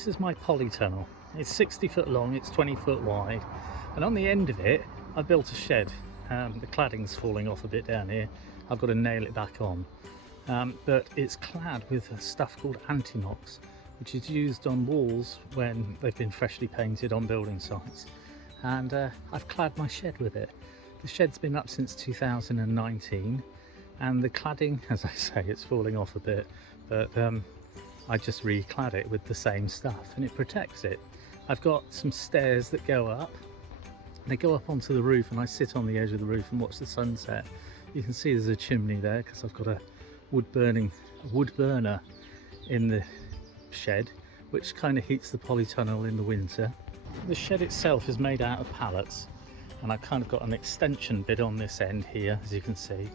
This is my polytunnel. It's 60 foot long, it's 20 foot wide, and on the end of it I've built a shed. The cladding's falling off a bit down here. I've got to nail it back on, but it's clad with stuff called anti-knocks, which is used on walls when they've been freshly painted on building sites, and I've clad my shed with it. The shed's been up since 2019, and the cladding, as I say, it's falling off a bit, but I just re-clad it with the same stuff and it protects it. I've got some stairs that go up. They go up onto the roof, and I sit on the edge of the roof and watch the sunset. You can see there's a chimney there because I've got a wood burner in the shed, which kind of heats the polytunnel in the winter. The shed itself is made out of pallets, and I've kind of got an extension bit on this end here, as you can see,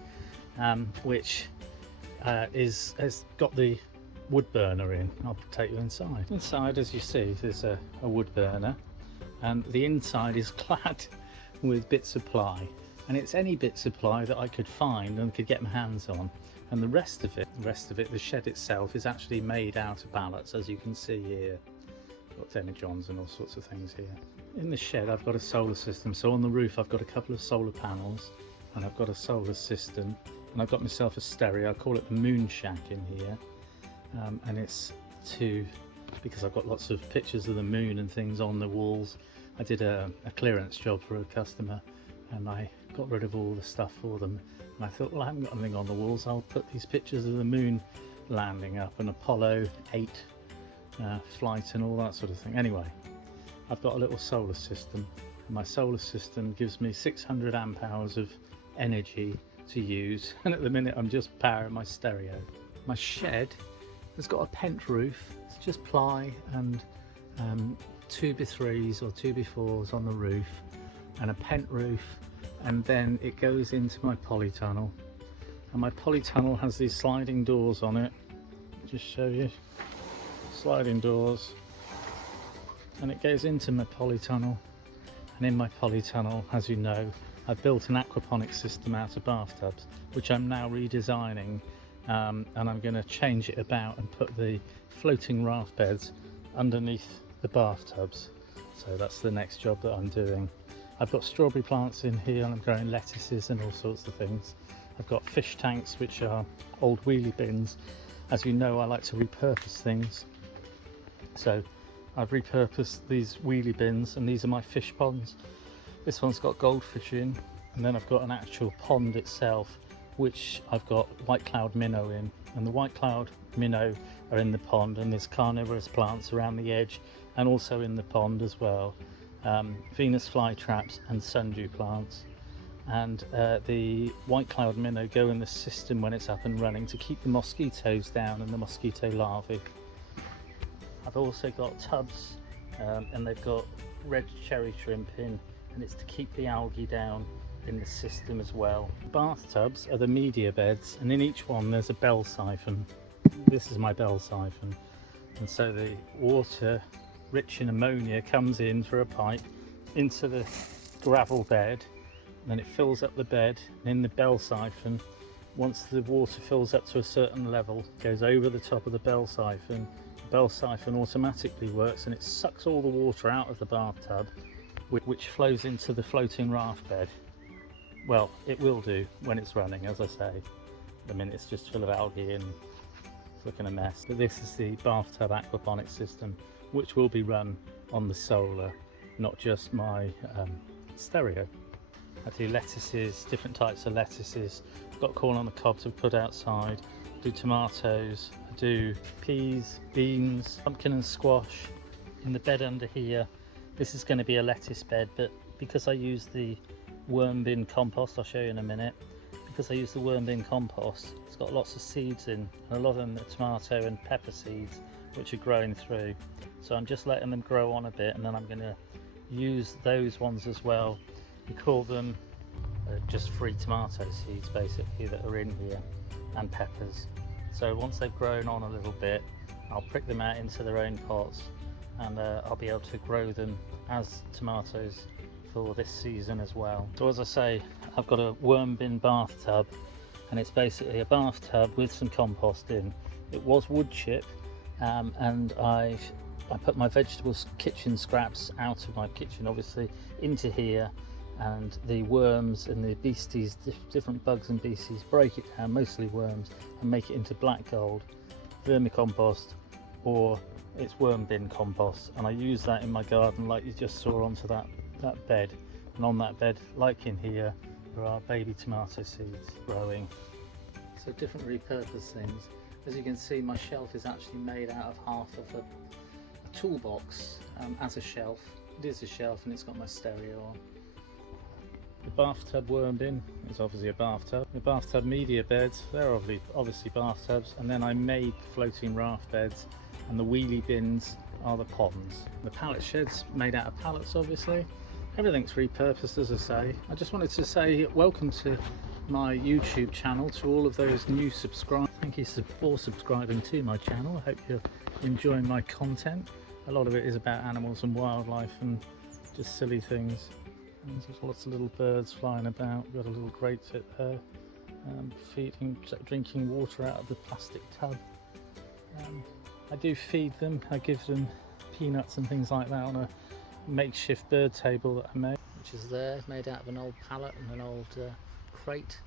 which has got the wood burner in. I'll take you inside. Inside, as you see, there's a wood burner, and the inside is clad with bits of ply, and it's any bits of ply that I could find and could get my hands on. And the rest of it, the shed itself, is actually made out of pallets, as you can see here. Got demijohns and all sorts of things here. In the shed I've got a solar system, so on the roof I've got a couple of solar panels, and I've got a solar system, and I've got myself a stereo. I call it the moon shack in here. And it's because I've got lots of pictures of the moon and things on the walls. I did a clearance job for a customer, and I got rid of all the stuff for them, and I thought, well, I haven't got anything on the walls, I'll put these pictures of the moon landing up, and Apollo 8 flight and all that sort of thing. Anyway, I've got a little solar system, and my solar system gives me 600 amp hours of energy to use, and at the minute I'm just powering my stereo. My shed has got a pent roof. It's just ply and 2x3s or 2x4s on the roof, and a pent roof, and then it goes into my polytunnel, and my polytunnel has these sliding doors on it. Just show you, sliding doors, and it goes into my polytunnel. And in my polytunnel, as you know, I've built an aquaponics system out of bathtubs, which I'm now redesigning. And I'm going to change it about and put the floating raft beds underneath the bathtubs. So that's the next job that I'm doing. I've got strawberry plants in here, and I'm growing lettuces and all sorts of things. I've got fish tanks, which are old wheelie bins. As you know, I like to repurpose things. So I've repurposed these wheelie bins, and these are my fish ponds. This one's got goldfish in, and then I've got an actual pond itself, which I've got white cloud minnow in, and the white cloud minnow are in the pond, and there's carnivorous plants around the edge and also in the pond as well, Venus flytraps and sundew plants. And the white cloud minnow go in the system when it's up and running to keep the mosquitoes down and the mosquito larvae. I've also got tubs, and they've got red cherry shrimp in, and it's to keep the algae down in the system as well. Bathtubs are the media beds, and in each one there's a bell siphon. This is my bell siphon, and so the water rich in ammonia comes in through a pipe into the gravel bed, and then it fills up the bed, and in the bell siphon, once the water fills up to a certain level, it goes over the top of the bell siphon. The bell siphon automatically works, and it sucks all the water out of the bathtub, which flows into the floating raft bed. Well, it will do when it's running, as I say. At the minute it's just full of algae and it's looking a mess. But this is the bathtub aquaponics system, which will be run on the solar, not just my stereo. I do lettuces, different types of lettuces. I've got corn on the cob to put outside. I do tomatoes, I do peas, beans, pumpkin and squash. In the bed under here, this is going to be a lettuce bed, but because I use the Wormbin compost, I'll show you in a minute, because I use the Wormbin compost, it's got lots of seeds in, and a lot of them are tomato and pepper seeds, which are growing through. So I'm just letting them grow on a bit, and then I'm going to use those ones as well. We call them just free tomato seeds basically that are in here, and peppers. So once they've grown on a little bit, I'll prick them out into their own pots, and I'll be able to grow them as tomatoes for this season as well. So as I say, I've got a Wormbin bathtub, and it's basically a bathtub with some compost in. It was wood chip, and I've I put my vegetables kitchen scraps out of my kitchen obviously into here, and the worms and the beasties, different bugs and beasties, break it down, mostly worms, and make it into black gold vermicompost, or it's Wormbin compost, and I use that in my garden like you just saw onto that bed. And on that bed, like in here, there are baby tomato seeds growing. So different repurposed things. As you can see, my shelf is actually made out of half of a toolbox as a shelf. It is a shelf and it's got my stereo on. The bathtub Wormbin is obviously a bathtub. The bathtub media beds, they're obviously bathtubs, and then I made floating raft beds, and the wheelie bins are the ponds. The pallet shed's made out of pallets obviously. Everything's repurposed, as I say. I just wanted to say welcome to my YouTube channel, to all of those new subscribers. Thank you for subscribing to my channel. I hope you're enjoying my content. A lot of it is about animals and wildlife and just silly things. And there's lots of little birds flying about. We've got a little grate pit there, drinking water out of the plastic tub. I do feed them. I give them peanuts and things like that on a makeshift bird table that I made, which is there, made out of an old pallet and an old crate.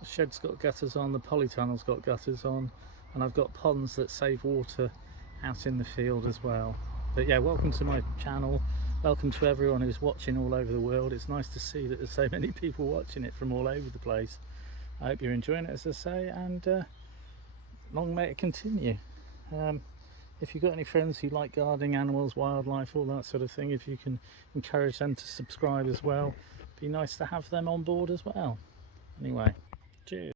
The shed's got gutters on, the polytunnel's got gutters on, and I've got ponds that save water out in the field as well. But yeah, welcome to my channel. Welcome to everyone who's watching all over the world. It's nice to see that there's so many people watching it from all over the place. I hope you're enjoying it, as I say, and long may it continue. If you've got any friends who like gardening, animals, wildlife, all that sort of thing, if you can encourage them to subscribe as well, it'd be nice to have them on board as well. Anyway, cheers.